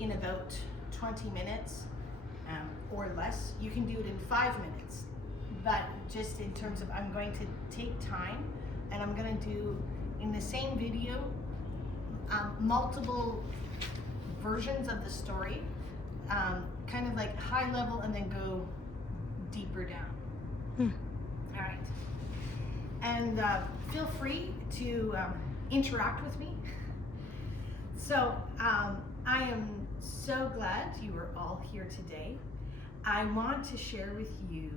in about 20 minutes or less. You can do it in 5 minutes, but just in terms of, I'm going to take time and I'm going to do in the same video multiple versions of the story, kind of like high level and then go deeper down. All right. And feel free to interact with me. So I am so glad you are all here today. I want to share with you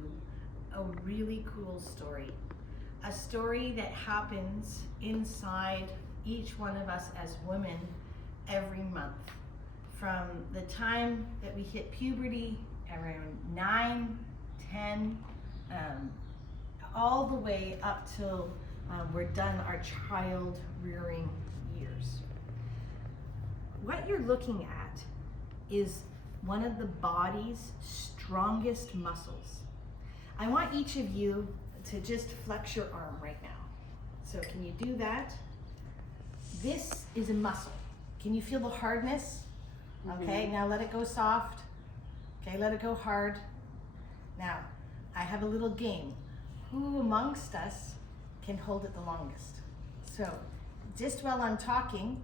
a really cool story. A story that happens inside each one of us as women every month. From the time that we hit puberty, around 9, 10, all the way up till we're done our child rearing years. What you're looking at is one of the body's strongest muscles. I want each of you to just flex your arm right now. So can you do that? This is a muscle. Can you feel the hardness? Okay, now let it go soft. Okay, let it go hard. Now, I have a little game. Who amongst us can hold it the longest? So, just while I'm talking,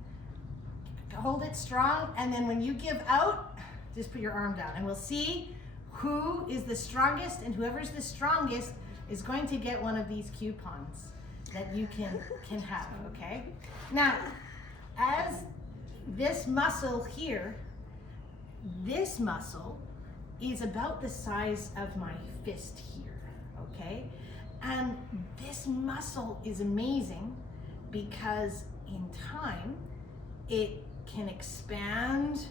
hold it strong, and then when you give out, just put your arm down, and we'll see who is the strongest, and whoever's the strongest is going to get one of these coupons that you can have, okay? Now, as this muscle here, this muscle is about the size of my fist here, okay? And this muscle is amazing because in time, it can expand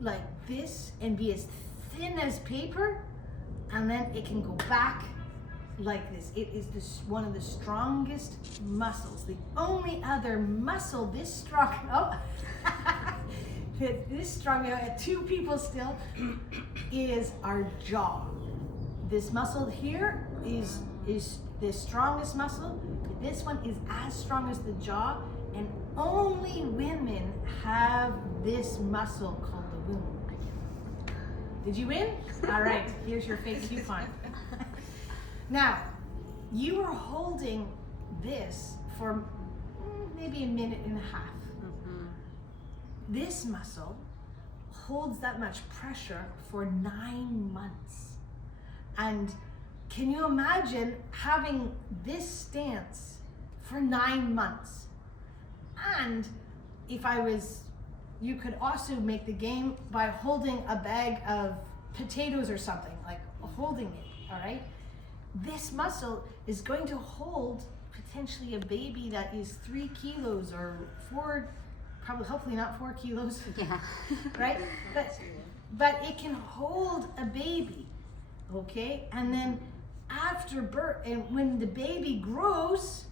like this and be as thin as paper, and then it can go back like this. It is one of the strongest muscles. The only other muscle this strong, this strong, we have 2 people still, is our jaw. This muscle here is the strongest muscle. This one is as strong as the jaw, and only women have this muscle called the womb. Did you win? All right, here's your fake coupon. Now, you are holding this for maybe a minute and a half. This muscle holds that much pressure for 9 months. And can you imagine having this stance for 9 months? And if you could also make the game by holding a bag of potatoes or something, like holding it, all right? This muscle is going to hold potentially a baby that is 3 kilos or 4, probably, hopefully not 4 kilos. Yeah. Right? But it can hold a baby, okay? And then after birth, and when the baby grows,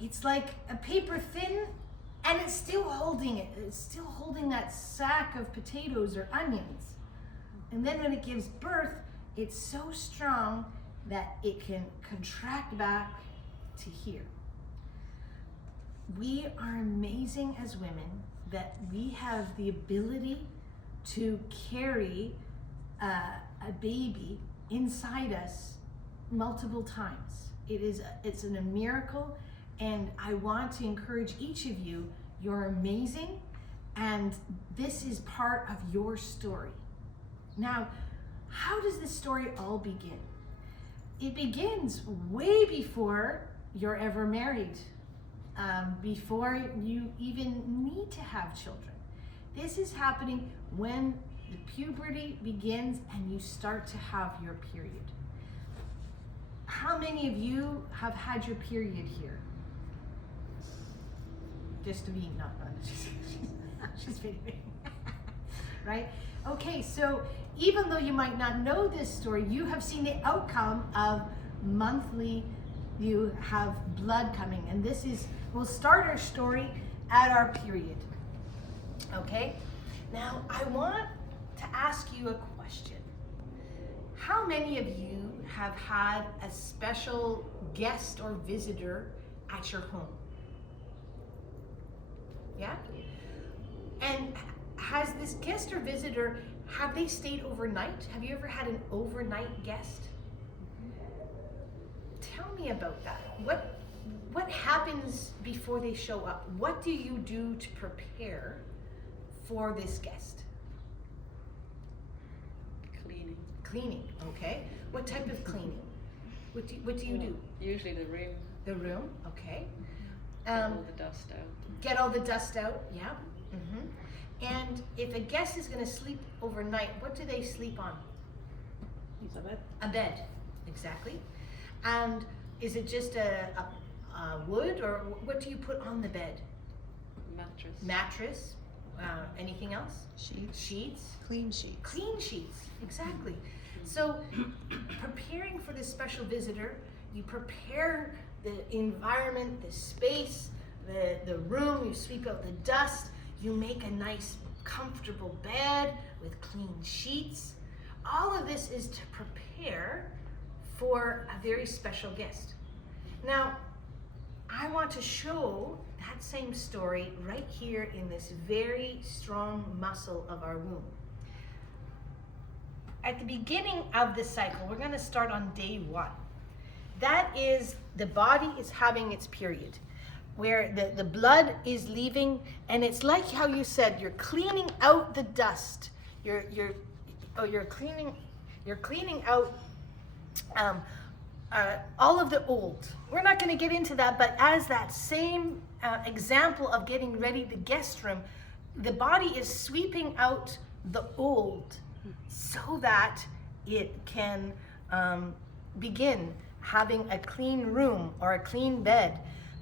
it's like a paper thin, and it's still holding it. It's still holding that sack of potatoes or onions. And then when it gives birth, it's so strong that it can contract back to here. We are amazing as women that we have the ability to carry a baby inside us multiple times. It's a miracle, and I want to encourage each of you. You're amazing, and this is part of your story. Now, how does this story all begin? It begins way before you're ever married, before you even need to have children. This is happening when the puberty begins and you start to have your period. How many of you have had your period here? Just to be, not she's kidding. Right? Okay, so even though you might not know this story, you have seen the outcome of monthly, you have blood coming. And we'll start our story at our period. Okay? Now, I want to ask you a question. How many of you have had a special guest or visitor at your home? Yeah? And has this guest or visitor, have they stayed overnight? Have you ever had an overnight guest? Tell me about that. What happens before they show up? What do you do to prepare for this guest? Cleaning. Cleaning, okay. What type of cleaning? What do you do? Usually the room. The room, okay. Get all the dust out. Get all the dust out, yeah. And if a guest is going to sleep overnight, what do they sleep on? Use a bed. A bed, exactly. And is it just a wood, or what do you put on the bed? Mattress. Mattress. Anything else? Sheets. Sheets. Clean sheets. Clean sheets, exactly. So preparing for this special visitor, you prepare the environment, the space, the room, you sweep out the dust, you make a nice comfortable bed with clean sheets. All of this is to prepare for a very special guest. Now, I want to show that same story right here in this very strong muscle of our womb. At the beginning of this cycle, we're going to start on day 1. That is, the body is having its period, where the blood is leaving, and it's like how you said, you're cleaning out the dust. You're cleaning out all of the old. We're not going to get into that, but as that same example of getting ready the guest room, the body is sweeping out the old so that it can begin having a clean room or a clean bed.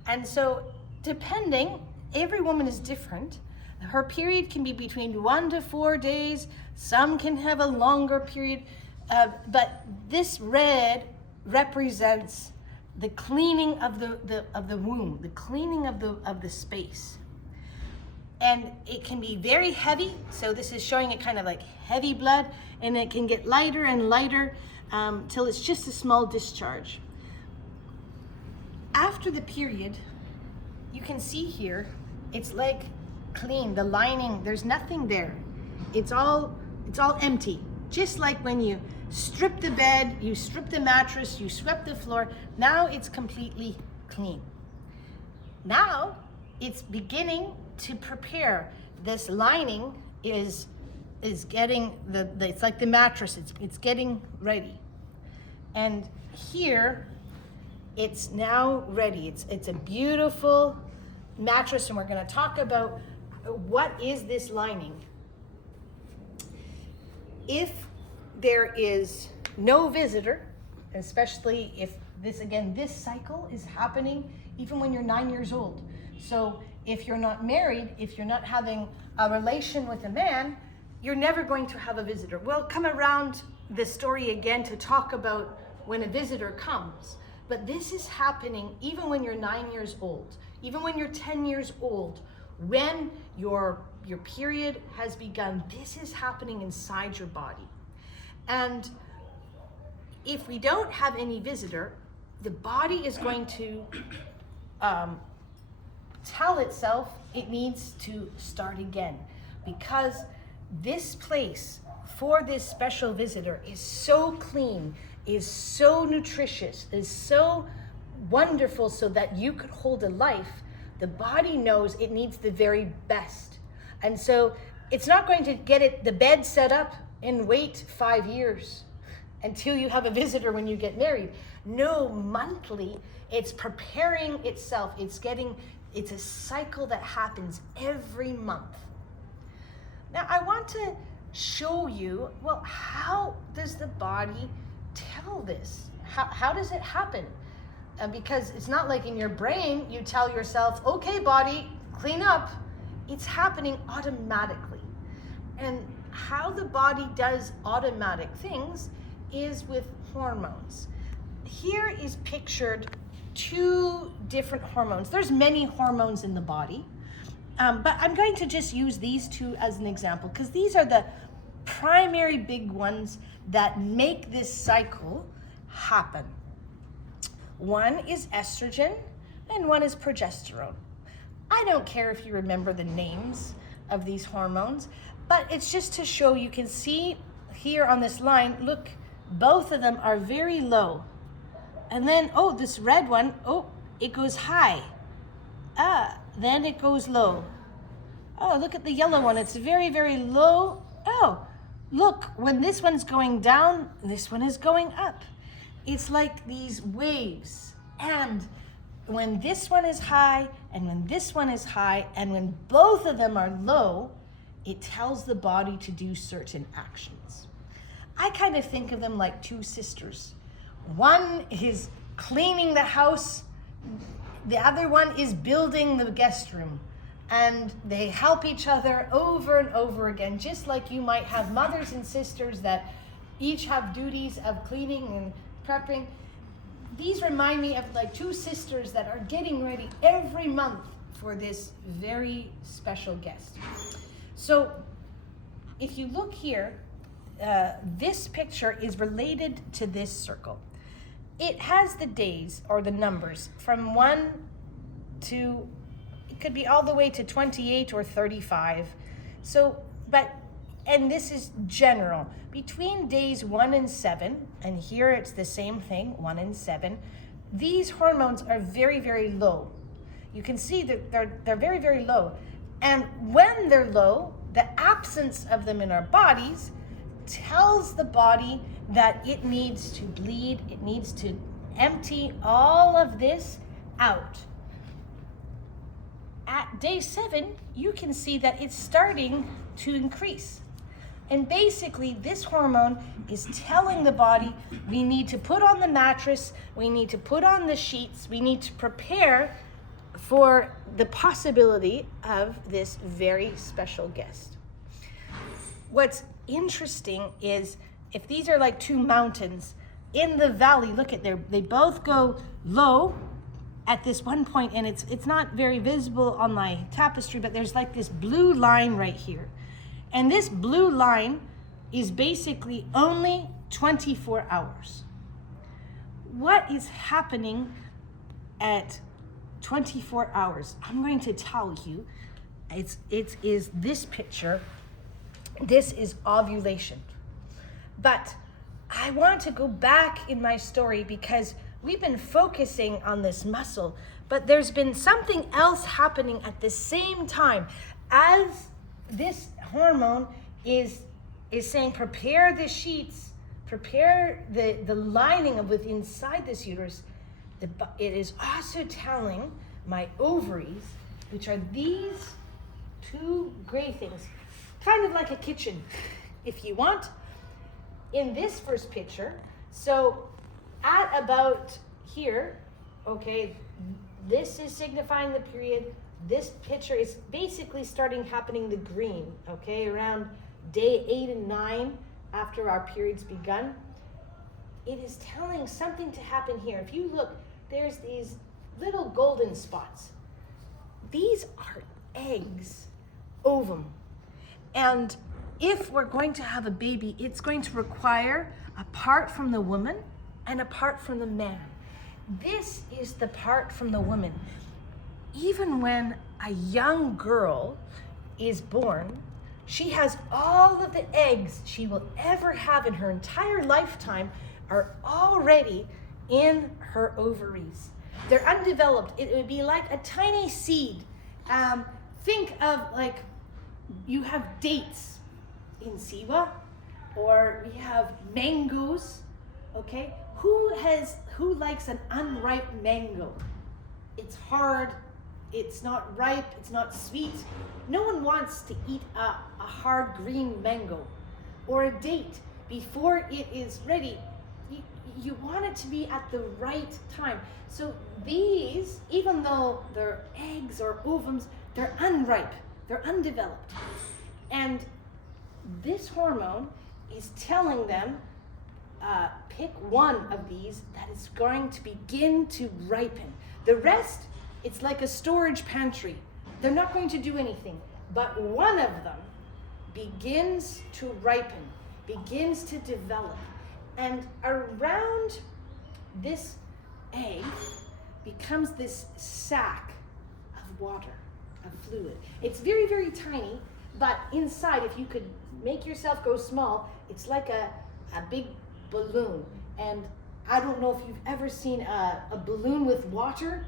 And so depending, every woman is different. Her period can be between 1 to 4 days. Some can have a longer period, but this red represents the cleaning of the womb, the cleaning of the space. And it can be very heavy, so this is showing it kind of like heavy blood, and it can get lighter and lighter till it's just a small discharge. After the period, you can see here, it's like clean, the lining, there's nothing there. It's all empty. Just like when you strip the bed, you strip the mattress, you swept the floor, now it's completely clean. Now it's beginning to prepare. This lining is getting it's like the mattress, it's getting ready. And here it's now ready. It's a beautiful mattress, and we're going to talk about what is this lining. If there is no visitor, especially if this cycle is happening even when you're 9 years old. So if you're not married, if you're not having a relation with a man, you're never going to have a visitor. We'll come around the story again to talk about when a visitor comes. But this is happening even when you're 9 years old, even when you're 10 years old, when your period has begun. This is happening inside your body. And if we don't have any visitor, the body is going to tell itself it needs to start again, because this place for this special visitor is so clean, is so nutritious, is so wonderful, so that you could hold a life. The body knows it needs the very best. And so it's not going to get the bed set up and wait 5 years until you have a visitor when you get married. No, monthly, it's preparing itself. It's a cycle that happens every month. Now, I want to show you, well, how does the body tell this? How does it happen? Because it's not like in your brain, you tell yourself, okay, body, clean up. It's happening automatically. And how the body does automatic things is with hormones. Here is pictured 2 different hormones. There's many hormones in the body, but I'm going to just use these 2 as an example, because these are the primary big ones that make this cycle happen. One is estrogen and one is progesterone. I don't care if you remember the names. of these hormones, but it's just to show. You can see here on this line, look, both of them are very low. And then, oh, this red one, oh, it goes high. Then it goes low. Oh, look at the yellow one. It's very, very low. Oh, look, when this one's going down, this one is going up. It's like these waves. And when this one is high, and when this one is high, and when both of them are low, it tells the body to do certain actions. I kind of think of them like two sisters. One is cleaning the house, the other one is building the guest room. And they help each other over and over again, just like you might have mothers and sisters that each have duties of cleaning and prepping. These remind me of like two sisters that are getting ready every month for this very special guest. So if you look here, this picture is related to this circle. It has the days or the numbers from 1 to, it could be all the way to 28 or 35. So, and this is general. Between days 1 and 7, and here it's the same thing, 1 and 7, these hormones are very, very low. You can see that they're very, very low. And when they're low, the absence of them in our bodies tells the body that it needs to bleed, it needs to empty all of this out. At day 7, you can see that it's starting to increase. And basically, this hormone is telling the body we need to put on the mattress, we need to put on the sheets, we need to prepare for the possibility of this very special guest. What's interesting is if these are like two mountains in the valley, look at they both go low at this one point, and it's not very visible on my tapestry, but there's like this blue line right here. And this blue line is basically only 24 hours. What is happening at 24 hours? I'm going to tell you. It is this picture. This is ovulation. But I want to go back in my story because we've been focusing on this muscle, but there's been something else happening at the same time. As this hormone is saying, prepare the sheets, prepare the lining of within inside this uterus, it is also telling my ovaries, which are these two gray things, kind of like a kitchen, if you want. In this first picture, so at about here, okay, this is signifying the period. This picture is basically happening the green, okay, around day 8 and 9 after our period's begun. It is telling something to happen here. If you look, there's these little golden spots. These are eggs, ovum. And if we're going to have a baby, it's going to require a part from the woman and a part from the man. This is the part from the woman. Even when a young girl is born, she has all of the eggs she will ever have in her entire lifetime are already in her ovaries. They're undeveloped. It would be like a tiny seed. Think of like you have dates in Siwa, or we have mangoes, okay? Who likes an unripe mango? It's hard, it's not ripe, it's not sweet. No one wants to eat a hard green mango or a date before it is ready. You want it to be at the right time. So these, even though they're eggs or ovums, they're unripe, they're undeveloped. And this hormone is telling them, pick one of these that is going to begin to ripen. The rest, it's like a storage pantry. They're not going to do anything, but one of them begins to ripen, begins to develop. And around this egg becomes this sac of water, of fluid. It's very, very tiny, But inside, if you could make yourself go small, it's like a big balloon. And I don't know if you've ever seen a balloon with water.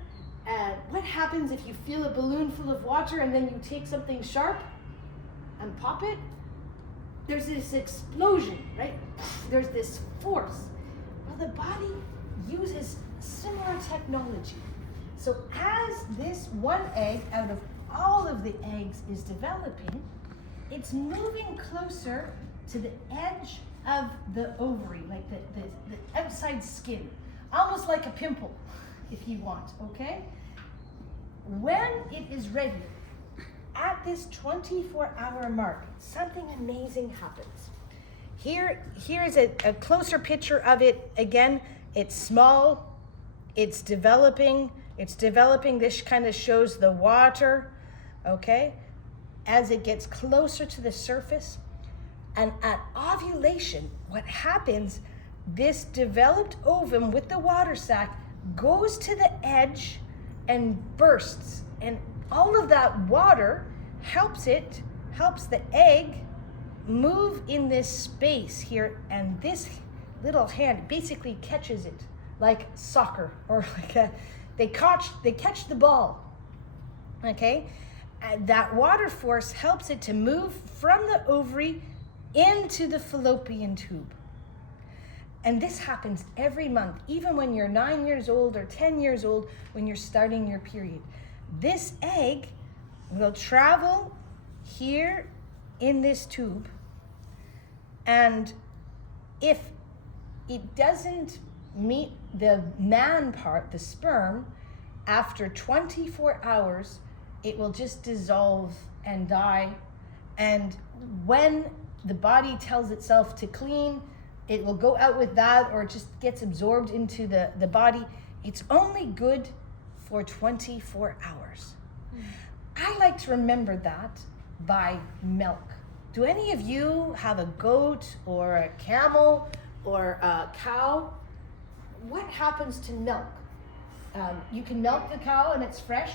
What happens if you fill a balloon full of water and then you take something sharp and pop it? There's this explosion, right? There's this force. Well, the body uses similar technology. So as this one egg out of all of the eggs is developing, it's moving closer to the edge of the ovary, like the outside skin, almost like a pimple, if you want, okay? When it is ready, at this 24-hour mark, something amazing happens. Here's a closer picture of it. Again, it's small, it's developing. This kind of shows the water, okay? As it gets closer to the surface. And at ovulation, what happens, this developed ovum with the water sac goes to the edge and bursts. And all of that water helps the egg move in this space here. And this little hand basically catches it like soccer, or like they catch the ball, okay? And that water force helps it to move from the ovary into the fallopian tube. And this happens every month, even when you're 9 years old or 10 years old, when you're starting your period. This egg will travel here in this tube, and if it doesn't meet the man part, the sperm, after 24 hours, it will just dissolve and die. And when the body tells itself to clean, it will go out with that, or it just gets absorbed into the body. It's only good for 24 hours. I like to remember that by milk. Do any of you have a goat or a camel or a cow? What happens to milk? You can milk the cow and it's fresh,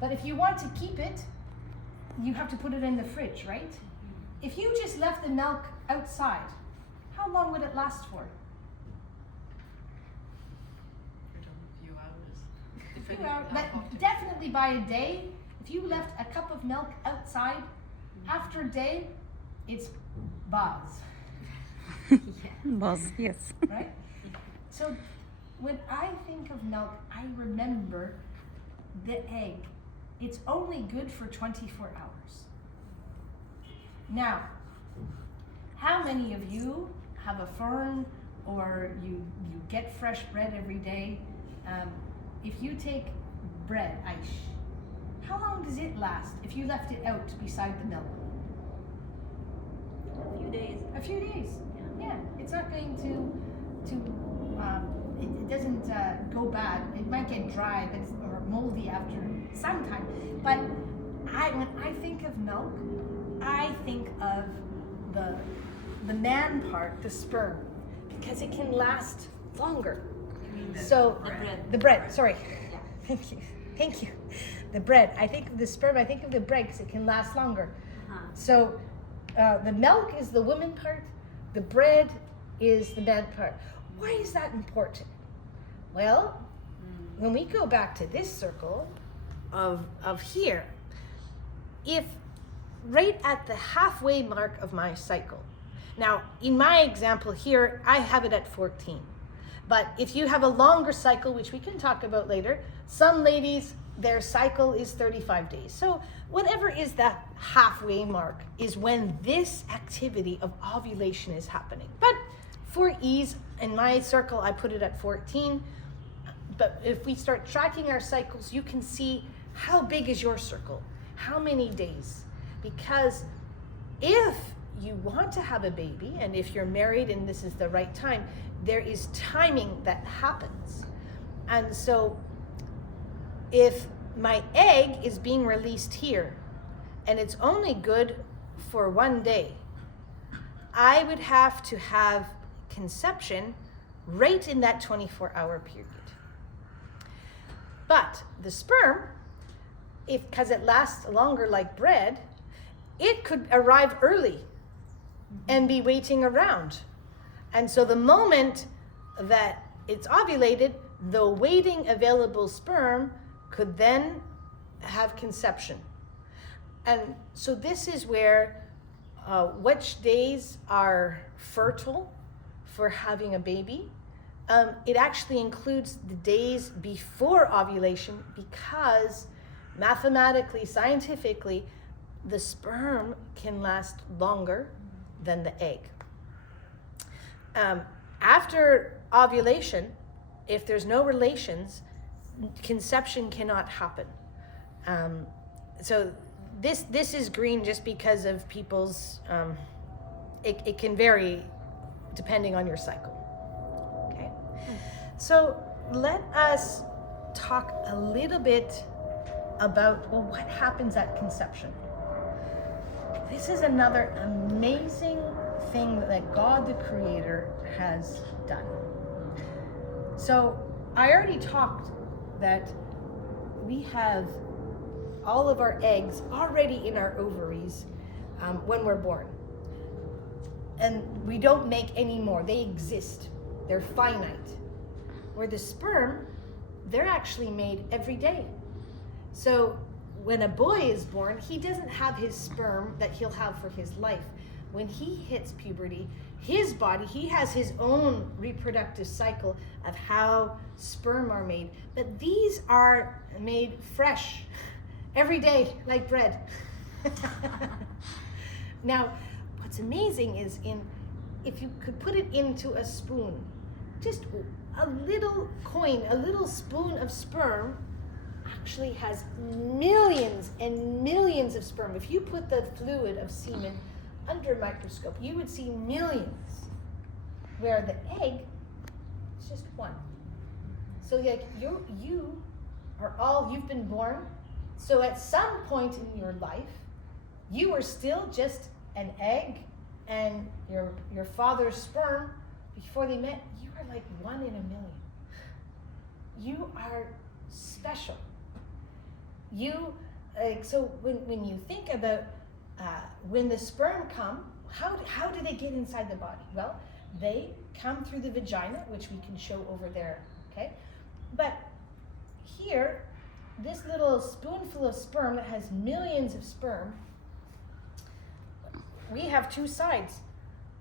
but if you want to keep it, you have to put it in the fridge, right? If you just left the milk outside, how long would it last for? A few hours. A few hours, but definitely by a day. If you left a cup of milk outside, after a day, it's buzz. Buzz, yes. Right? So when I think of milk, I remember the egg. It's only good for 24 hours. Now, how many of you have a fern, or you get fresh bread every day? If you take bread, how long does it last if you left it out beside the milk? A few days. A few days. Yeah, it's not going it doesn't go bad. It might get dry or moldy after some time. But when I think of milk, I think of the man part, the sperm, because it can last longer. You mean The bread, sorry. Yeah. Thank you. The bread. I think of the sperm, I think of the bread because it can last longer. Uh-huh. So the milk is the woman part, the bread is the man part. Why is that important? Well, when we go back to this circle of here, if right at the halfway mark of my cycle, now in my example here, I have it at 14. But if you have a longer cycle, which we can talk about later, some ladies, their cycle is 35 days. So whatever is that halfway mark is when this activity of ovulation is happening. But for ease, in my circle, I put it at 14. But if we start tracking our cycles, you can see how big is your circle, how many days. Because if you want to have a baby, and if you're married and this is the right time, there is timing that happens. And so if my egg is being released here and it's only good for 1 day, I would have to have conception right in that 24-hour period. But the sperm, because it lasts longer like bread, it could arrive early and be waiting around. And so the moment that it's ovulated, the waiting available sperm could then have conception. And so this is where which days are fertile for having a baby. It actually includes the days before ovulation, because mathematically, scientifically, the sperm can last longer than the egg. After ovulation, if there's no relations, conception cannot happen. So this is green just because of people's, it can vary depending on your cycle. Okay, so let us talk a little bit about, well, what happens at conception. This is another amazing thing that God the Creator has done. So I already talked that we have all of our eggs already in our ovaries when we're born. And we don't make any more. They exist. They're finite. Where the sperm, they're actually made every day. So when a boy is born, he doesn't have his sperm that he'll have for his life. When he hits puberty, his body, he has his own reproductive cycle of how sperm are made. But these are made fresh every day, like bread. Now, what's amazing is if you could put it into a spoon, just a little coin, a little spoon of sperm actually has millions and millions of sperm. If you put the fluid of semen under a microscope, you would see millions, where the egg is just one. So like you are all, you've been born, so at some point in your life, you were still just an egg, and your father's sperm, before they met, you were like 1 in a million. You are special. You, so when you think about when the sperm come, how do they get inside the body? Well, they come through the vagina, which we can show over there, okay? But here, this little spoonful of sperm that has millions of sperm, we have two sides.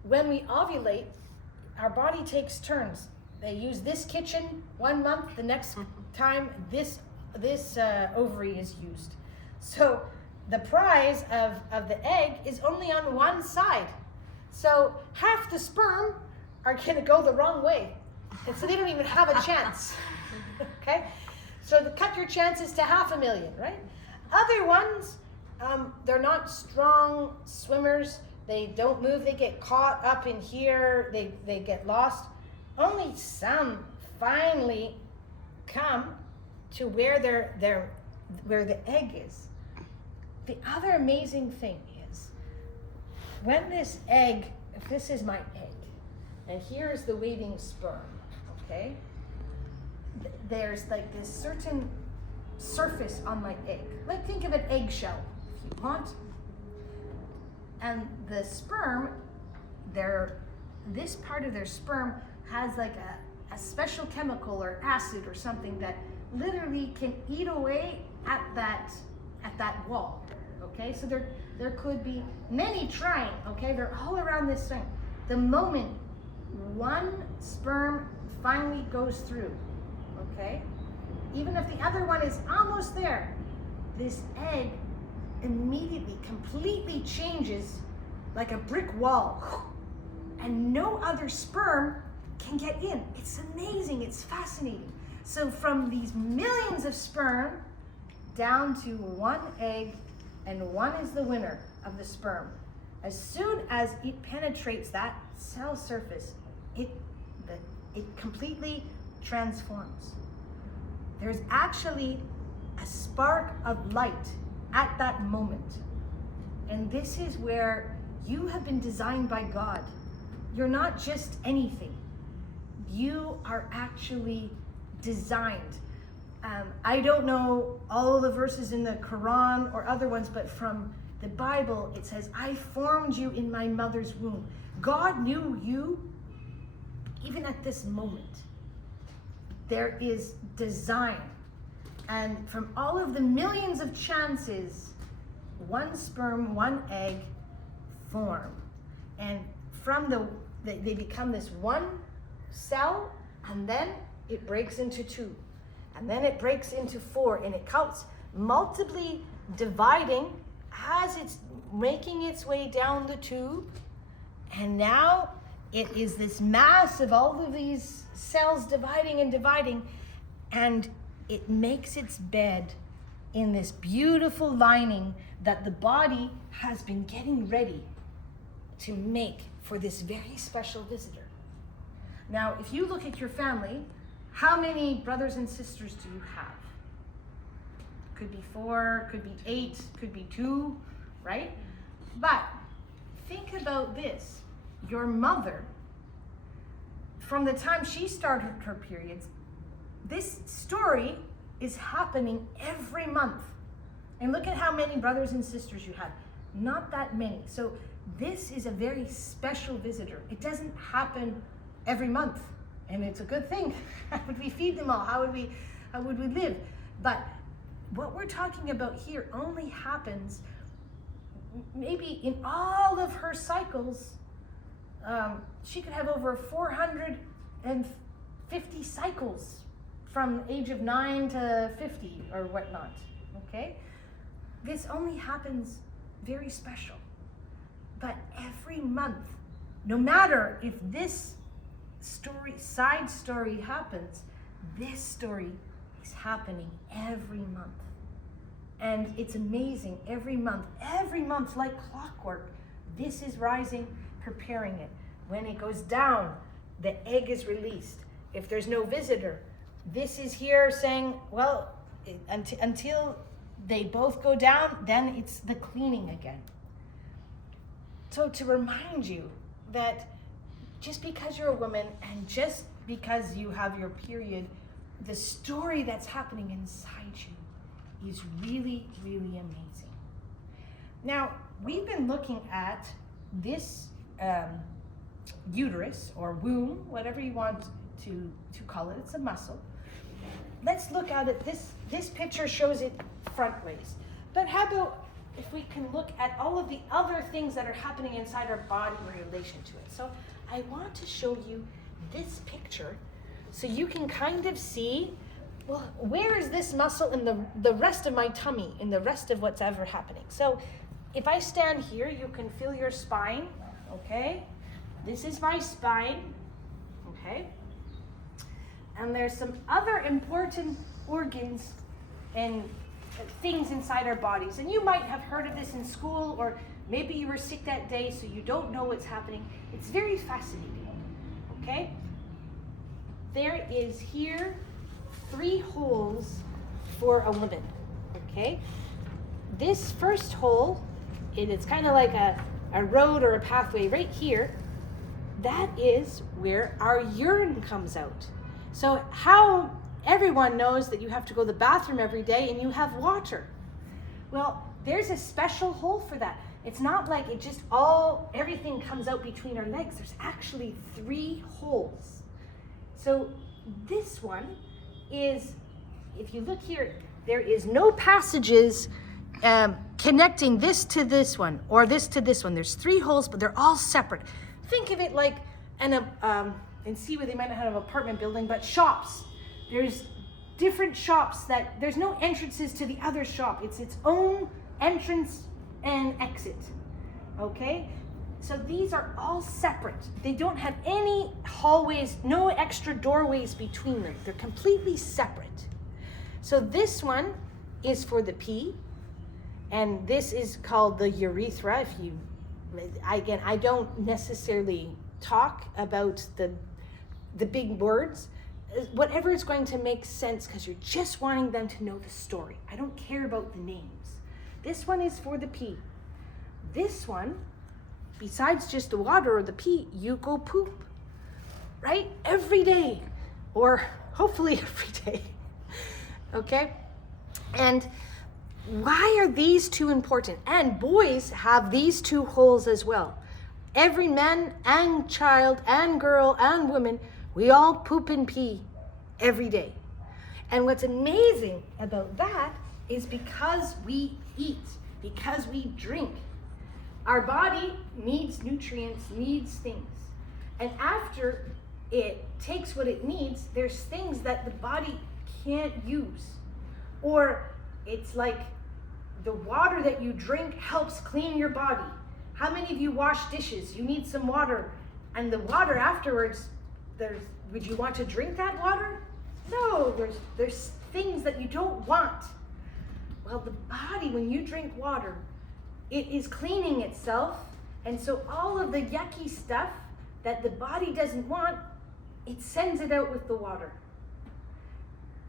When we ovulate, our body takes turns. They use this kitchen 1 month, the next time this ovary is used. So the prize of the egg is only on one side. So half the sperm are gonna go the wrong way. And so they don't even have a chance, okay? So to cut your chances to 500,000, right? Other ones, they're not strong swimmers. They don't move, they get caught up in here, they get lost. Only some finally come to where where the egg is. The other amazing thing is, when this egg, if this is my egg, and here is the waiting sperm, okay? There's like this certain surface on my egg. Like think of an eggshell, if you want. And the sperm, this part of their sperm has like a special chemical or acid or something that literally can eat away at that wall. Okay, so there could be many trying. Okay, they're all around this thing. The moment one sperm finally goes through, okay, even if the other one is almost there, this egg immediately completely changes like a brick wall, and no other sperm can get in. It's amazing, it's fascinating. So from these millions of sperm down to one egg, and one is the winner of the sperm. As soon as it penetrates that cell surface, it completely transforms. There's actually a spark of light at that moment. And this is where you have been designed by God. You're not just anything. You are actually designed. I don't know all the verses in the Quran or other ones, but from The Bible, it says, I formed you in my mother's womb. God knew you even at this moment. There is design. And from all of the millions of chances, one sperm, one egg form. And from they become this one cell, and then it breaks into two. And then it breaks into four, and it counts multiply dividing as it's making its way down the tube. And now it is this mass of all of these cells dividing and dividing, and it makes its bed in this beautiful lining that the body has been getting ready to make for this very special visitor. Now, if you look at your family, how many brothers and sisters do you have? Could be 4, could be 8, could be 2, right? But think about this. Your mother, from the time she started her periods, this story is happening every month. And look at how many brothers and sisters you have. Not that many. So this is a very special visitor. It doesn't happen every month, and it's a good thing. How would we feed them all? How would we live? But what we're talking about here only happens maybe in all of her cycles. She could have over 450 cycles from the age of 9 to 50 or whatnot, okay? This only happens very special. But every month, no matter if this side story happens, this story is happening every month. And it's amazing, every month, like clockwork, this is rising, preparing it. When it goes down, the egg is released. If there's no visitor, this is here saying, well, until they both go down, then it's the cleaning again. So to remind you that just because you're a woman and just because you have your period, the story that's happening inside you is really, really amazing. Now, we've been looking at this uterus or womb, whatever you want to call it. It's a muscle. Let's look at it. This picture shows it front ways. But how about if we can look at all of the other things that are happening inside our body in relation to it? So I want to show you this picture so you can kind of see, well, where is this muscle in the rest of my tummy, in the rest of what's ever happening? So if I stand here, you can feel your spine, okay? This is my spine, okay? And there's some other important organs and things inside our bodies. And you might have heard of this in school, or maybe you were sick that day, so you don't know what's happening. It's very fascinating, okay? There is here 3 holes for a woman, okay? This first hole, it's kind of like a road or a pathway right here. That is where our urine comes out. So how everyone knows that you have to go to the bathroom every day and you have water. Well, there's a special hole for that. It's not like it just everything comes out between our legs. There's actually 3 holes. So this one is, if you look here, there is no passages connecting this to this one or this to this one. There's 3 holes, but they're all separate. Think of it like and see where they might not have an apartment building, but shops. There's different shops that there's no entrances to the other shop. It's its own entrance and exit, okay? So these are all separate. They don't have any hallways, no extra doorways between them. They're completely separate. So this one is for the pee, and this is called the urethra. Again, I don't necessarily talk about the big words. Whatever is going to make sense, because you're just wanting them to know the story. I don't care about the names. This one is for the pee. This one, besides just the water or the pee, you go poop, right? Every day, or hopefully every day, okay? And why are these two important? And boys have these two holes as well. Every man and child and girl and woman, we all poop and pee every day. And what's amazing about that is because we eat, because we drink, our body needs nutrients, needs things. And after it takes what it needs, there's things that the body can't use. Or it's like the water that you drink helps clean your body. How many of you wash dishes? You need some water. And the water afterwards, would you want to drink that water? No, there's things that you don't want. Well, the body, when you drink water, it is cleaning itself. And so all of the yucky stuff that the body doesn't want, it sends it out with the water.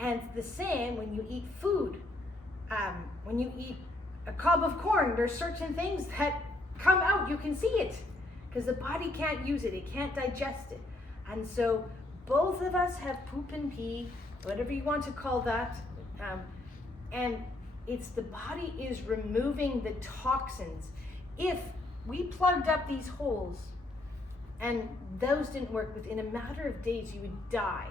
And the same when you eat food. When you eat a cob of corn, there's certain things that come out, you can see it, because the body can't use it, it can't digest it. And so both of us have poop and pee, whatever you want to call that, and it's the body is removing the toxins. If we plugged up these holes and those didn't work, within a matter of days you would die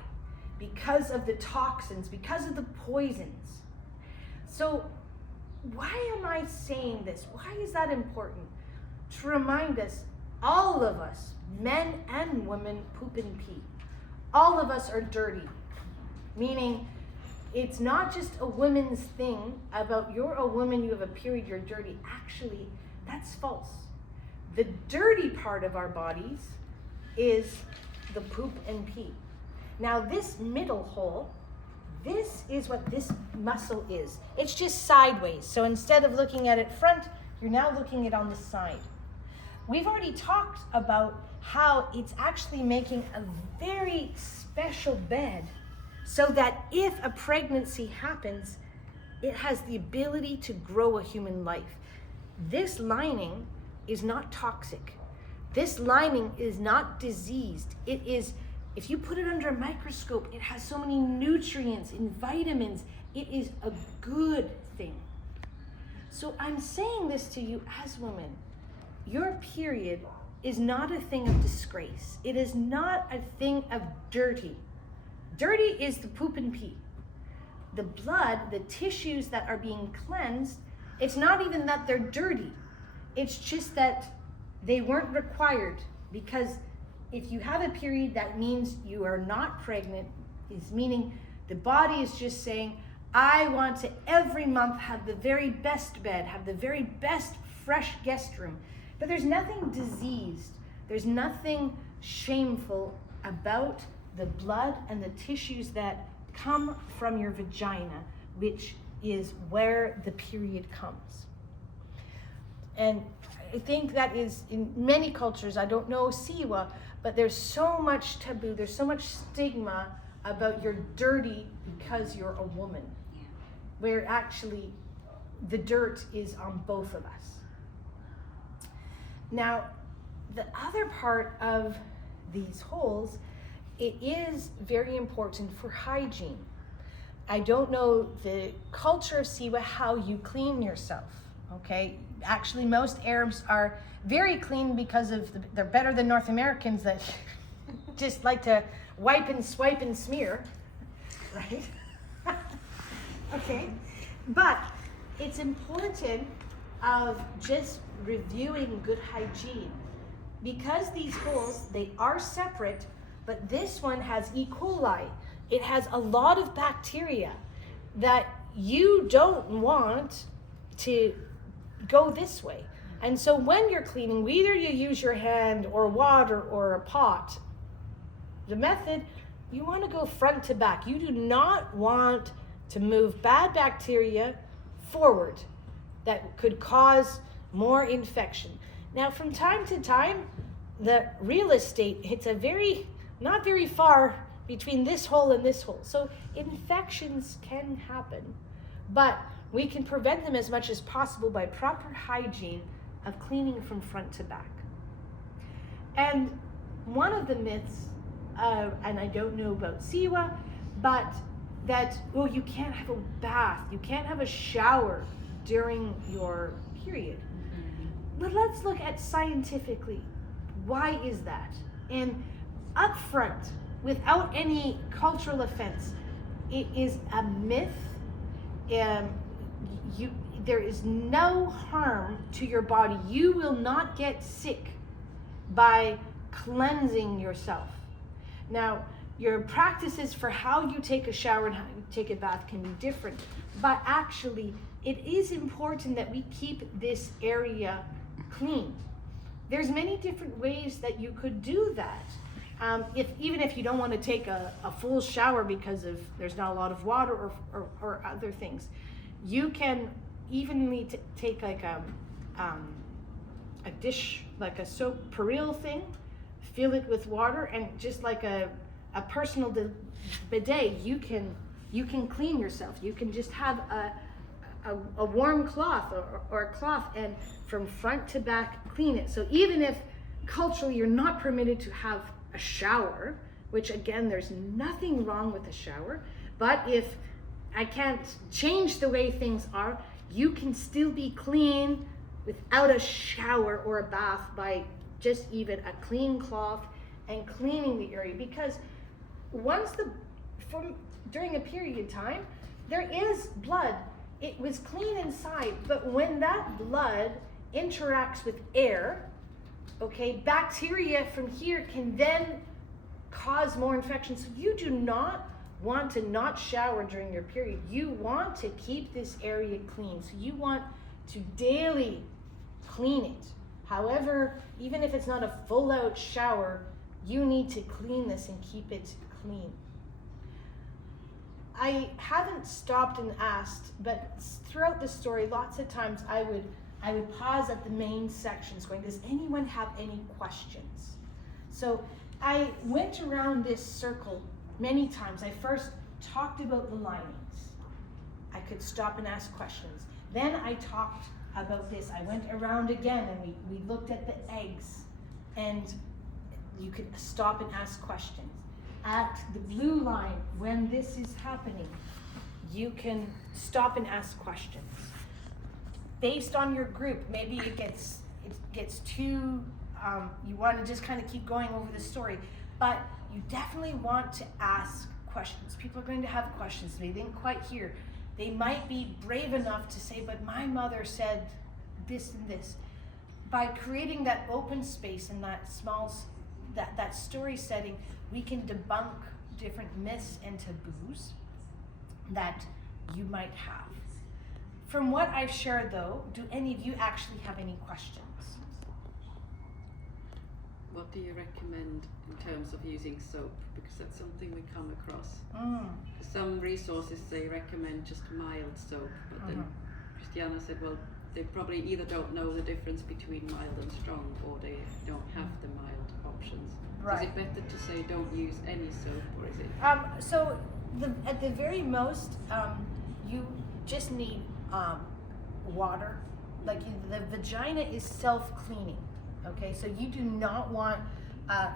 because of the toxins, because of the poisons. So why am I saying this? Why is that important? To remind us, all of us, men and women, poop and pee. All of us are dirty, meaning it's not just a woman's thing about you're a woman, you have a period, you're dirty. Actually, that's false. The dirty part of our bodies is the poop and pee. Now this middle hole, this is what this muscle is. It's just sideways. So instead of looking at it front, you're now looking at it on the side. We've already talked about how it's actually making a very special bed so that if a pregnancy happens, it has the ability to grow a human life. This lining is not toxic. This lining is not diseased. It is, if you put it under a microscope, it has so many nutrients and vitamins. It is a good thing. So I'm saying this to you as women. Your period is not a thing of disgrace. It is not a thing of dirty. Dirty is the poop and pee. The blood, the tissues that are being cleansed, it's not even that they're dirty. It's just that they weren't required, because if you have a period, that means you are not pregnant, is meaning the body is just saying, I want to every month have the very best bed, have the very best fresh guest room. But there's nothing diseased. There's nothing shameful about the blood and the tissues that come from your vagina, which is where the period comes. And I think that is in many cultures, I don't know Siwa, but there's so much taboo, there's so much stigma about you're dirty because you're a woman, where actually the dirt is on both of us. Now, the other part of these holes, it is very important for hygiene. I don't know the culture of Siwa, how you clean yourself, okay? Actually, most Arabs are very clean because of they're better than North Americans that just like to wipe and swipe and smear, right? Okay, but it's important of just reviewing good hygiene, because these holes, they are separate, but this one has E. coli. It has a lot of bacteria that you don't want to go this way. And so when you're cleaning, either you use your hand or water or a pot. The method, you want to go front to back. You do not want to move bad bacteria forward that could cause more infection. Now, from time to time, the real estate hits not very far between this hole and this hole. So infections can happen, but we can prevent them as much as possible by proper hygiene of cleaning from front to back. And one of the myths, and I don't know about Siwa, but that, oh, you can't have a bath, you can't have a shower during your period. But let's look at scientifically, why is that? And up front, without any cultural offense, it is a myth. There is no harm to your body. You will not get sick by cleansing yourself. Now, your practices for how you take a shower and how you take a bath can be different, but actually it is important that we keep this area clean. There's many different ways that you could do that. Even if you don't want to take a full shower because there's not a lot of water or other things, you can evenly take like a dish, like a soap peril thing, fill it with water, and just like a personal bidet, you can clean yourself. You can just have a warm cloth or a cloth, and from front to back clean it. So even if culturally you're not permitted to have a shower, which again, there's nothing wrong with a shower, but if I can't change the way things are, you can still be clean without a shower or a bath by just even a clean cloth and cleaning the area. Because during a period time, there is blood. It was clean inside, but when that blood interacts with air, okay, bacteria from here can then cause more infection. So you do not want to not shower during your period. You want to keep this area clean. So you want to daily clean it. However, even if it's not a full out shower, you need to clean this and keep it clean. I haven't stopped and asked, but throughout the story, lots of times I would pause at the main sections going, does anyone have any questions? So I went around this circle many times. I first talked about the linings. I could stop and ask questions. Then I talked about this. I went around again and we looked at the eggs, and you could stop and ask questions. At the blue line, when this is happening, you can stop and ask questions. Based on your group, maybe it gets too, you want to just kind of keep going over the story, but you definitely want to ask questions. People are going to have questions. They didn't quite hear. They might be brave enough to say, but my mother said this and this. By creating that open space in that small, that story setting, we can debunk different myths and taboos that you might have. From what I've shared though, do any of you actually have any questions? What do you recommend in terms of using soap? Because that's something we come across. Some resources, they recommend just mild soap, but then Christiana said, well, they probably either don't know the difference between mild and strong, or they don't have the mild options. Right. Is it better to say don't use any soap, or is it? So at the very most, you just need water. Like the vagina is self-cleaning. Okay, so you do not want,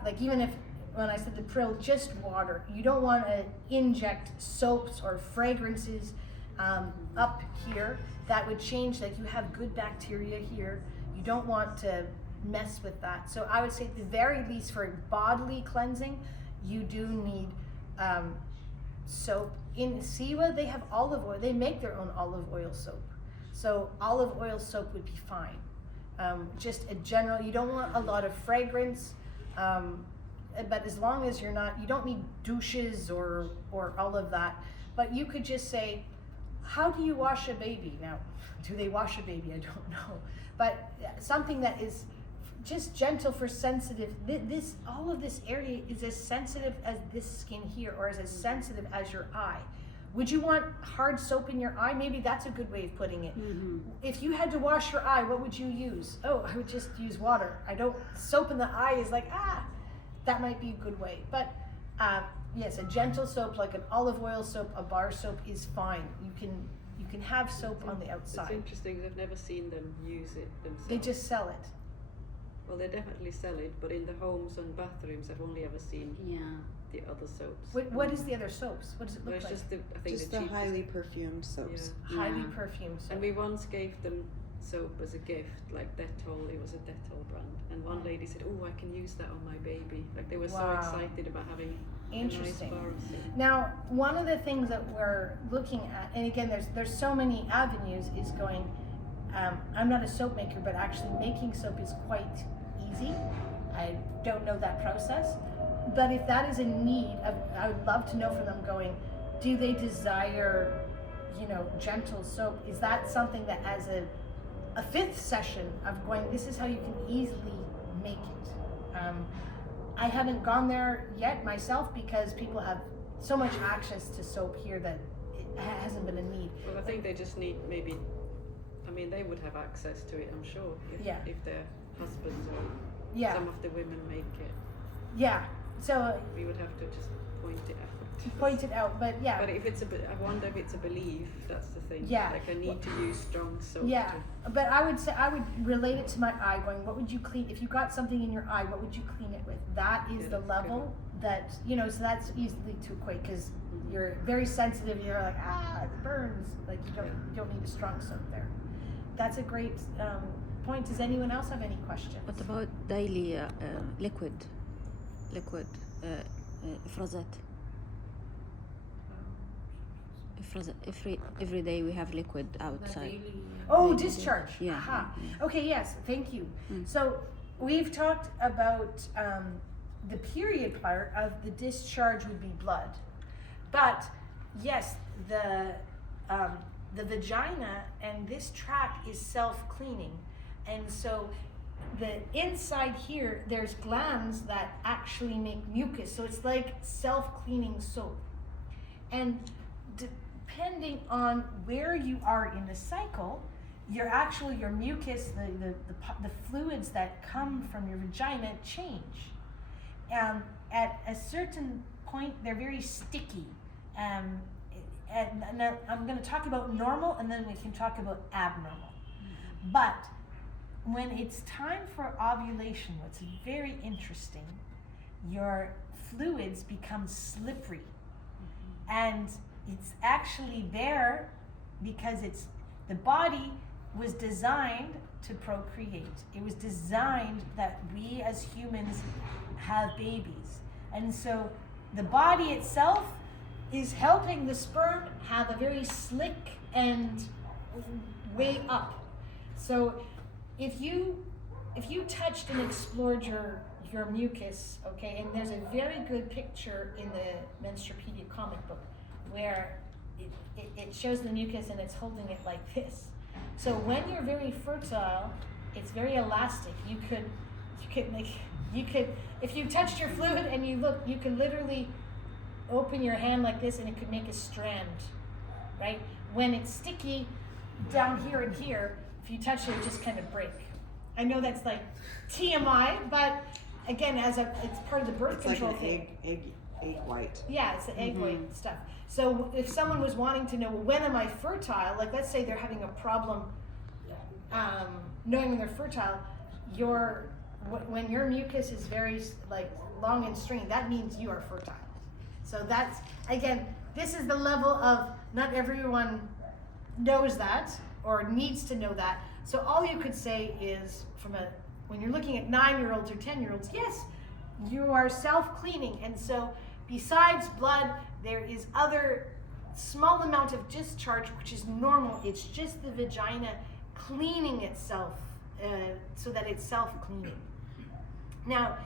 like even if, when I said the prill, just water. You don't want to inject soaps or fragrances up here. That would change, like you have good bacteria here. You don't want to mess with that. So I would say at the very least for bodily cleansing, you do need soap. In Siwa, they have olive oil. They make their own olive oil soap. So olive oil soap would be fine. Just a general, you don't want a lot of fragrance, but as long as you don't need douches or all of that. But you could just say, how do you wash a baby? Now, do they wash a baby? I don't know. But something that is just gentle for sensitive. All of this area is as sensitive as this skin here, or as sensitive as your eye. Would you want hard soap in your eye? Maybe that's a good way of putting it. Mm-hmm. If you had to wash your eye, what would you use? Oh, I would just use water. Soap in the eye is like, that might be a good way. But yes, a gentle soap like an olive oil soap, a bar soap is fine. You can have soap on the outside. It's interesting, I've never seen them use it themselves. They just sell it. Well, they definitely sell it, but in the homes and bathrooms, I've only ever seen the other soaps. What is the other soaps? What does it Well, look it's like? just I think Just the the cheapest. highly perfumed soaps. Highly perfumed soap. And we once gave them soap as a gift, like Dettol. It was a Dettol brand, and one lady said, "Oh, I can use that on my baby." Like they were so Wow. excited about having a nice Interesting. bar of soap. Now, one of the things that we're looking at, and again, there's so many avenues, is going. I'm not a soap maker, but actually making soap is quite easy. I don't know that process, but if that is a need, I would love to know from them. Going, do they desire, gentle soap? Is that something that, as a fifth session of going, this is how you can easily make it? I haven't gone there yet myself because people have so much access to soap here that it hasn't been a need. Well, I think they just need maybe. I mean, they would have access to it, I'm sure, if their husbands or some of the women make it. Yeah. So We would have to just point it out. point it out, but yeah. But if it's I wonder if it's a belief. That's the thing. Yeah. Like I need to use strong soap. Yeah, but I would say I would relate it to my eye. Going, what would you clean if you got something in your eye? What would you clean it with? That is the that's level that So that's easily to equate because you're very sensitive. You're like, it burns. Like you don't need a strong soap there. That's a great point. Does anyone else have any questions? What about daily liquid إفرازات? Every day we have liquid outside. Oh, discharge. Yeah. Aha. Okay, yes, thank you. So we've talked about the period part of the discharge would be blood. But yes, the vagina and this tract is self-cleaning. And so the inside here, there's glands that actually make mucus. So it's like self-cleaning soap. And depending on where you are in the cycle, your mucus, the fluids that come from your vagina change. At a certain point, they're very sticky. And now I'm going to talk about normal, and then we can talk about abnormal. But when it's time for ovulation, what's very interesting, your fluids become slippery. And it's actually there because the body was designed to procreate. It was designed that we as humans have babies. And so the body itself is helping the sperm have a very slick and way up. So if you touched and explored your mucus, okay, and there's a very good picture in the Menstrupedia comic book where it shows the mucus and it's holding it like this. So when you're very fertile, it's very elastic. You could if you touched your fluid and you look, you could literally open your hand like this and it could make a strand, right? When it's sticky down here and here, if you touch it, it just kind of break. I know that's like TMI, but again, it's part of the birth It's control like thing. an egg white. Yeah, it's the egg white stuff. So if someone was wanting to know, well, when am I fertile? Like, let's say they're having a problem knowing when they're fertile. When your mucus is very like long and stringy, that means you are fertile. So that's, again, this is the level of not everyone knows that or needs to know that. So all you could say is when you're looking at 9-year-olds or 10-year-olds, yes, you are self-cleaning. And so besides blood, there is other small amount of discharge, which is normal. It's just the vagina cleaning itself so that it's self-cleaning. Now,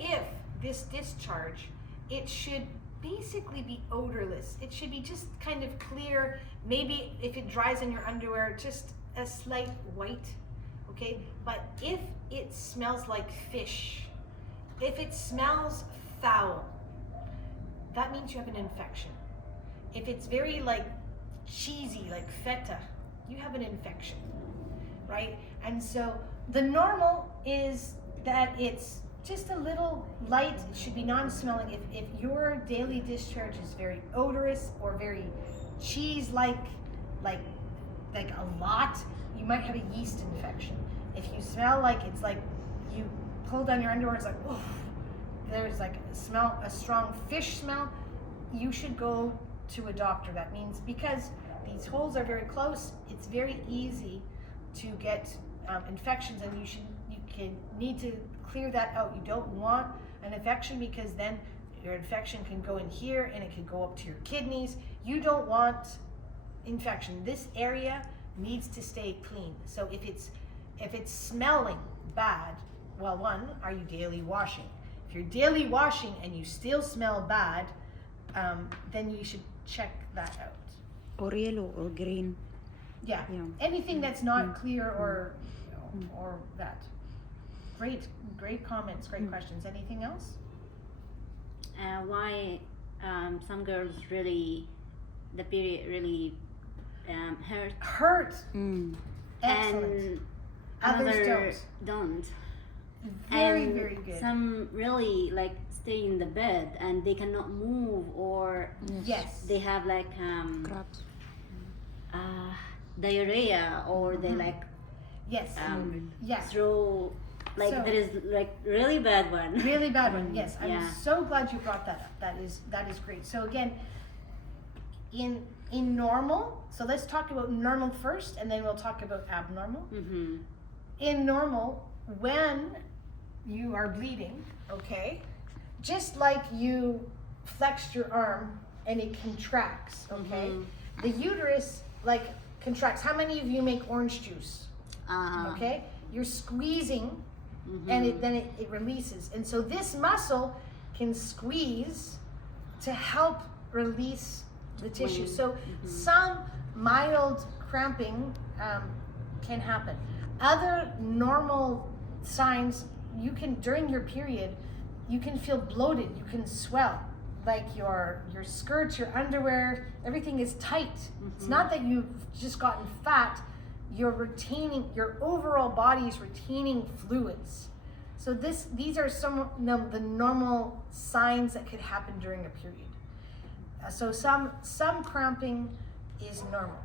if this discharge, it should basically be odorless. It should be just kind of clear. Maybe if it dries in your underwear, just a slight white, okay? But if it smells like fish, if it smells foul, that means you have an infection. If it's very like cheesy, like feta, you have an infection, right? And so the normal is that it's just a little light. It should be non-smelling. If your daily discharge is very odorous or very cheese-like, like a lot, you might have a yeast infection. If you smell like it's like you pull down your underwear, it's like, oof, there's like a strong fish smell, you should go to a doctor. That means because these holes are very close, it's very easy to get infections, and you need to clear that out. You don't want an infection because then your infection can go in here and it can go up to your kidneys. You don't want infection. This area needs to stay clean. So if it's smelling bad, well, one, are you daily washing? If you're daily washing and you still smell bad, then you should check that out. Or yellow or green. Yeah. Yeah. Anything that's not clear or or that. Great comments, great questions. Anything else? Why some girls really, the period really hurt, Hurt. Mm. Excellent. and Others others don't. Very, And very good. some really like stay in the bed and they cannot move, or Yes. they have like Crabs. diarrhea, or they like Yes. Yes. throw, like So- there is like really bad one. Really bad one. Yes. I'm Yeah. so glad you brought that up. That is great. So again, in normal, so let's talk about normal first and then we'll talk about abnormal. Mm-hmm. In normal, when you are bleeding, okay, just like you flexed your arm and it contracts, okay, the uterus like contracts. How many of you make orange juice? Okay, you're squeezing and then it releases, and so this muscle can squeeze to help release the tissue. So some mild cramping can happen. Other normal signs, you can, during your period, you can feel bloated, you can swell, like your skirts, your underwear, everything is tight. It's not that you've just gotten fat, you're retaining, your overall body is retaining fluids. So these are some of the normal signs that could happen during a period. So some cramping is normal.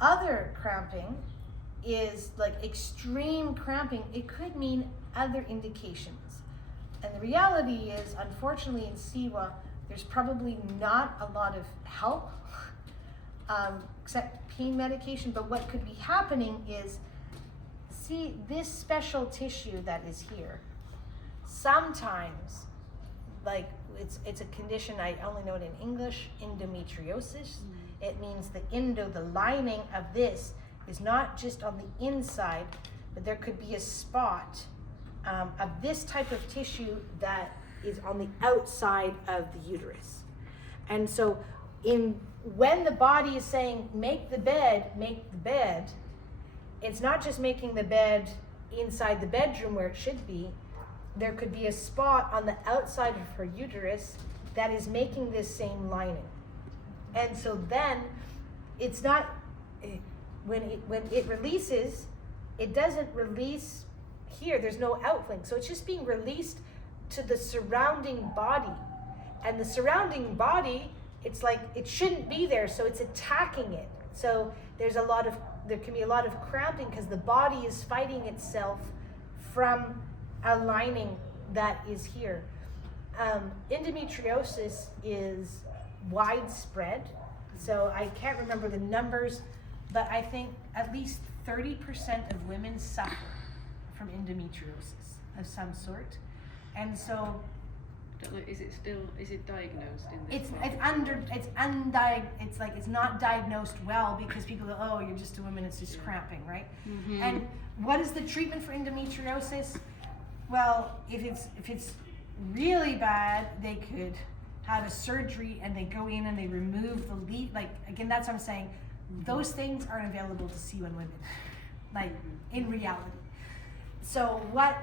Other cramping is like extreme cramping. It could mean other indications. And the reality is, unfortunately in SIWA, there's probably not a lot of help except pain medication. But what could be happening is, see this special tissue that is here, sometimes, like it's a condition, I only know it in English, endometriosis. It means the lining of this is not just on the inside, but there could be a spot of this type of tissue that is on the outside of the uterus. And so when the body is saying, make the bed, it's not just making the bed inside the bedroom where it should be. There could be a spot on the outside of her uterus that is making this same lining. And so then it's not, when it releases, it doesn't release here, there's no outflink. So it's just being released to the surrounding body. And the surrounding body, it's like, it shouldn't be there, so it's attacking it. So there can be a lot of cramping because the body is fighting itself from a lining that is here. Endometriosis is widespread, so I can't remember the numbers, but I think at least 30% of women suffer from endometriosis of some sort. And so Don't know, is it diagnosed in this? it's not diagnosed well because people go, oh, you're just a woman, it's just cramping, right? And what is the treatment for endometriosis? Well, if it's really bad, they could have a surgery and they go in and they remove the lead. Like, again, that's what I'm saying. Those things aren't available to C1 women, like in reality. So what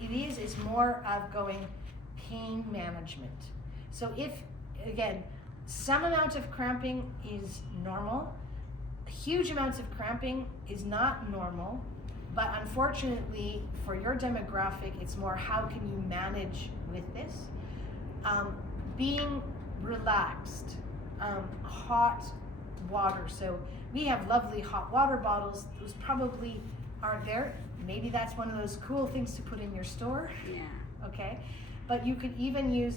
it is more of going pain management. So if, again, some amount of cramping is normal, huge amounts of cramping is not normal, but unfortunately for your demographic, it's more how can you manage with this? Being relaxed, hot water. So we have lovely hot water bottles. Those probably aren't there. maybe that's one of those cool things to put in your store, Yeah. okay? But you could even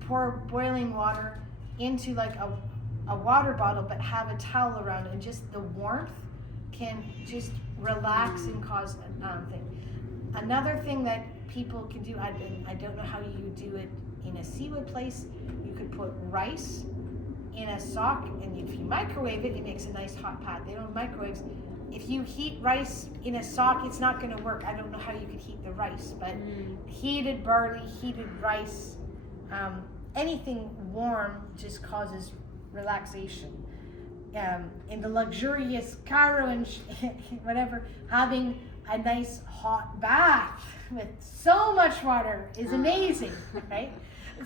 pour boiling water into like a water bottle, but have a towel around it, and just the warmth can just relax and cause a thing. Another thing that people can do, I don't know how you do it in a seawood place, you could put rice in a sock, and if you microwave it, it makes a nice hot pad. They don't have microwaves. If you heat rice in a sock, it's not going to work. I don't know how you could heat the rice, but heated barley, heated rice, anything warm just causes relaxation. In the luxurious Cairo and whatever, having a nice hot bath with so much water is amazing, right?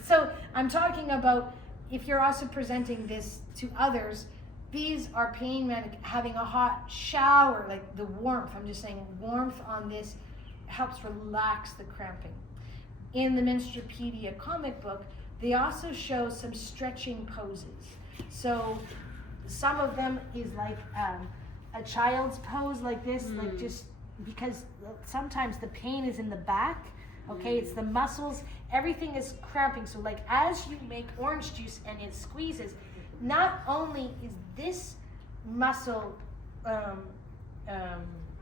So I'm talking about, if you're also presenting this to others, these are having a hot shower, like the warmth, I'm just saying warmth on this helps relax the cramping. In the Menstrupedia comic book, they also show some stretching poses. So some of them is like a child's pose like this, like just because sometimes the pain is in the back, okay? It's the muscles, everything is cramping. So like as you make orange juice and it squeezes, not only is this muscle, what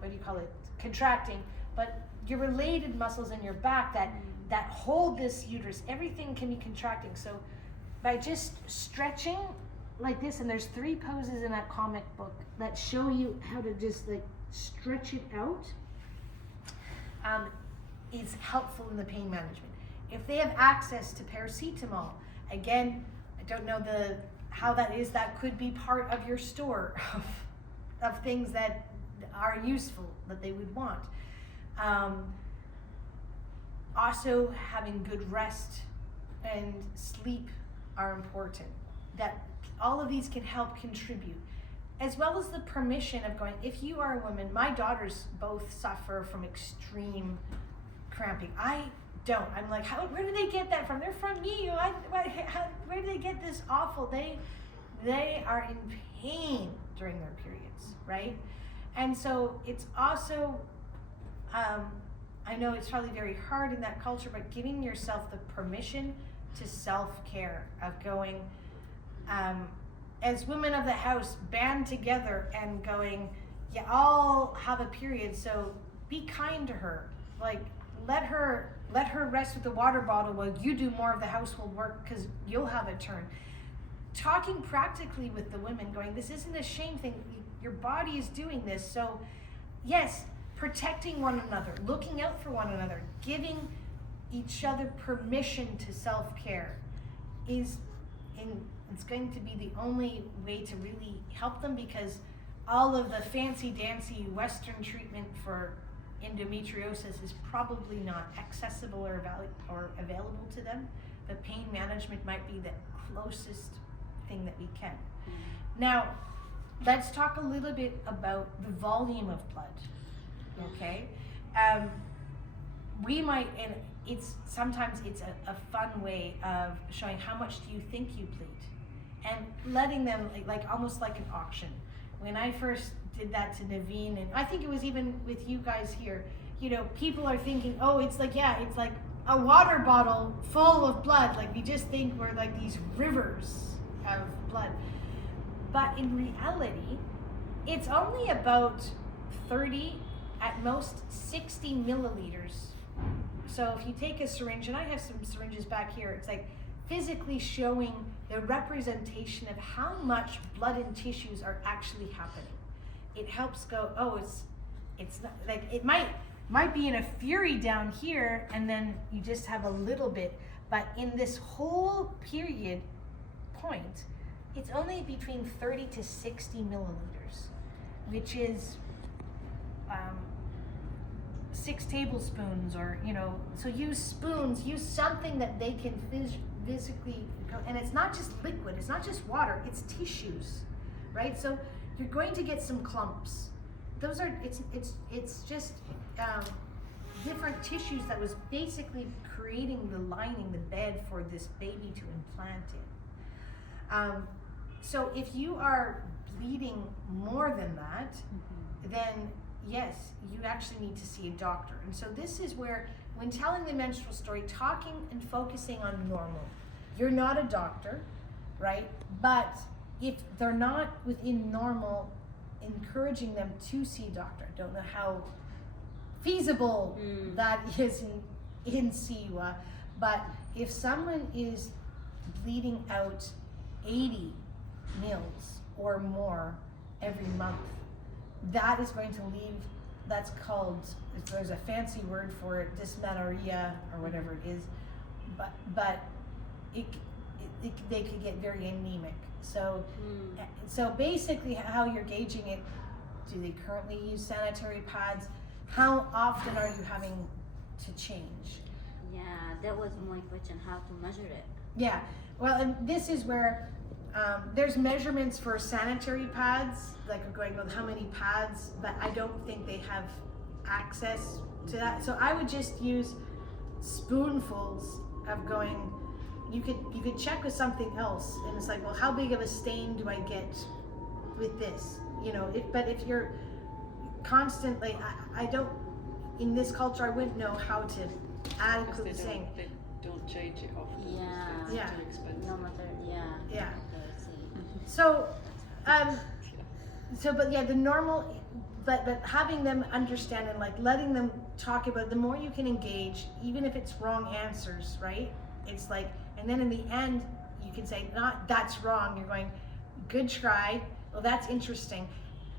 do you call it, contracting, but your related muscles in your back that hold this uterus, everything can be contracting. So by just stretching like this, and there's 3 poses in that comic book that show you how to just like stretch it out, is helpful in the pain management. If they have access to paracetamol, again, I don't know how that is, that could be part of your store of things that are useful that they would want. Also, having good rest and sleep are important. That all of these can help contribute, as well as the permission of going, if you are a woman, my daughters both suffer from extreme cramping. I don't. I'm like, where do they get that from? They're from me. Where do they get this awful? They are in pain during their periods, right? And so it's also, I know it's probably very hard in that culture, but giving yourself the permission to self-care, of going, as women of the house, band together and going, yeah, I'll have a period, so be kind to her. Like, let her rest with the water bottle while you do more of the household work, because you'll have a turn. Talking practically with the women, going, this isn't a shame thing, your body is doing this. So yes, protecting one another, looking out for one another, giving each other permission to self-care it's going to be the only way to really help them, because all of the fancy dancy Western treatment for endometriosis is probably not accessible or available to them. But pain management might be the closest thing that we can. Now, let's talk a little bit about the volume of blood, okay? We might, and sometimes it's a fun way of showing how much do you think you bleed, and letting them, like almost like an auction. When I first did that to Naveen, and I think it was even with you guys here, people are thinking, oh, it's like a water bottle full of blood. Like, we just think we're like these rivers of blood. But in reality, it's only about 30, at most 60 milliliters. So if you take a syringe, and I have some syringes back here, it's like physically showing the representation of how much blood and tissues are actually happening. It helps go, oh, it's not, like, it might be in a fury down here, and then you just have a little bit, but in this whole period point, it's only between 30 to 60 milliliters, which is 6 tablespoons, or so use spoons, use something that they can physically, and it's not just liquid, it's not just water, it's tissues, right? So you're going to get some clumps. Those are, it's just different tissues that was basically creating the lining, the bed for this baby to implant in. So if you are bleeding more than that, then yes, you actually need to see a doctor. And so this is where, when telling the menstrual story, talking and focusing on normal. You're not a doctor, right? But if they're not within normal, encouraging them to see a doctor. I don't know how feasible that is in Siwa, but if someone is bleeding out 80 mils or more every month, that is going to leave, that's called, there's a fancy word for it, dysmenorrhea or whatever it is, but they could get very anemic. So basically how you're gauging it, do they currently use sanitary pads? How often are you having to change? Yeah, that was my question, how to measure it. Yeah, well, and this is where there's measurements for sanitary pads, like we're going with how many pads, but I don't think they have access to that. So I would just use spoonfuls of going, you could check with something else, and it's like, well, how big of a stain do I get with this? You know, but if you're constantly, I don't, in this culture, I wouldn't know how to adequately say. They don't change it often. Yeah. It's Yeah. too expensive. No matter, yeah. Yeah. Okay, I see. So, but yeah, the normal, but having them understand and like letting them talk about it, the more you can engage, even if it's wrong answers, right? It's like, and then in the end, you can say, not that's wrong. You're going, good try. Well, that's interesting.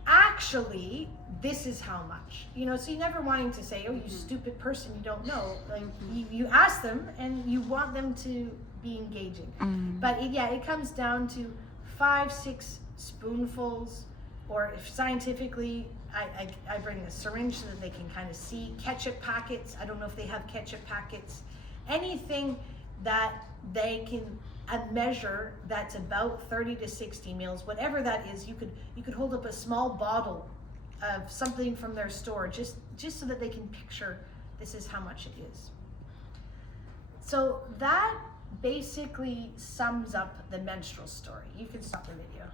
Actually, this is how much. You know, so you're never wanting to say, oh, you stupid person, you don't know. Like you ask them and you want them to be engaging. But it comes down to 5-6 spoonfuls, or if scientifically, I bring a syringe so that they can kind of see. Ketchup packets, I don't know if they have ketchup packets. Anything that they can measure that's about 30 to 60 mils, whatever that is. You could hold up a small bottle of something from their store, just so that they can picture this is how much it is. So that basically sums up the menstrual story. You can stop the video.